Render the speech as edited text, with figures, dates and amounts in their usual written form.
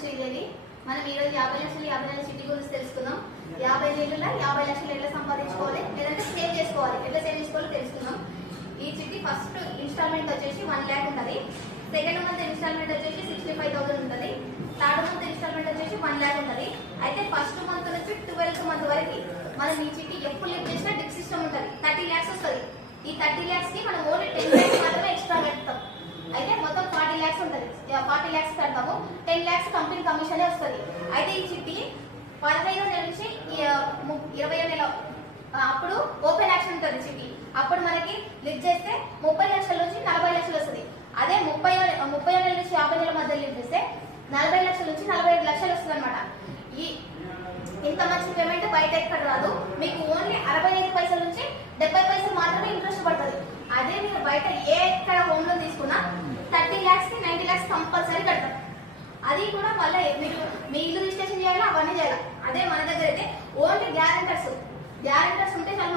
శ్రీదేవి. మనం ఈరోజు 50 లక్షలు 50 నెలల చిట్టి గురించి తెలుసుకుందాం. 50 నెలల 50 లక్షలు ఎట్లా సంపాదించుకోవాలి, లేదంటే సేవ్ చేసుకోవాలి, ఎట్లా సేవ్ చేసుకోవాలో తెలుసుకుందాం. ఈ చిట్టి ఫస్ట్ ఇన్స్టాల్మెంట్ వచ్చేసి 1 lakh ఉంటుంది. సెకండ్ మంత్ ఇన్స్టాల్మెంట్ వచ్చేసి 65,000 ఉంటుంది. థర్డ్ మంత్ ఇన్స్టాల్మెంట్ వచ్చేసి 1 lakh ఉంటుంది. అయితే ఫస్ట్ మంత్ నుంచి 12th మంత్ వరకు మనం ఈ చిట్టి ఎప్పుడు లిఫ్ట్ చేసినా డిప్ సిస్టమ్ ఉంటుంది. 30 lakhs వస్తుంది. ఈ 30 lakhs కి మనం ఓన్లీ 10 lakhs మాత్రమే ఎక్స్ట్రా కడతాం. అయితే మొత్తం 40 lakhs ఉంటుంది. 40 lakhs కడతాము. 10 lakhs కంపెనీ కమిషనే వస్తుంది. అయితే ఈ చిట్టి 15వ నెల నుంచి 20వ నెల అప్పుడు ఓపెన్ యాక్షన్ ఉంటుంది చిట్టి. అప్పుడు మనకి లిఫ్ట్ చేస్తే 30 లక్షల నుంచి 40 లక్షలు వస్తుంది. అదే 30వ నెల నుంచి 50 నెలల మధ్య లిఫ్ట్ చేస్తే 40 లక్షల నుంచి 45 లక్షలు వస్తుంది అనమాట. ఇంత మంచి పేమెంట్ బయట ఎక్కడ రాదు. మీకు ఓన్లీ 65 పైసల నుంచి 70 పైసలు మాత్రమే ఇంట్రెస్ట్ పడుతుంది. అదే మీరు బయట ఏ ఎక్కడ హోమ్ లోన్ తీసుకున్నా 30 lakhs కి 90 lakhs కంపల్సరీ కడతారు. అది కూడా మళ్ళీ మీరు మీ ఇల్లు రిజిస్ట్రేషన్ చేయాలి, అవన్నీ చేయాలి. అదే మన దగ్గర అయితే ఓన్లీ గ్యారెంటర్స్ ఉంటే చాలా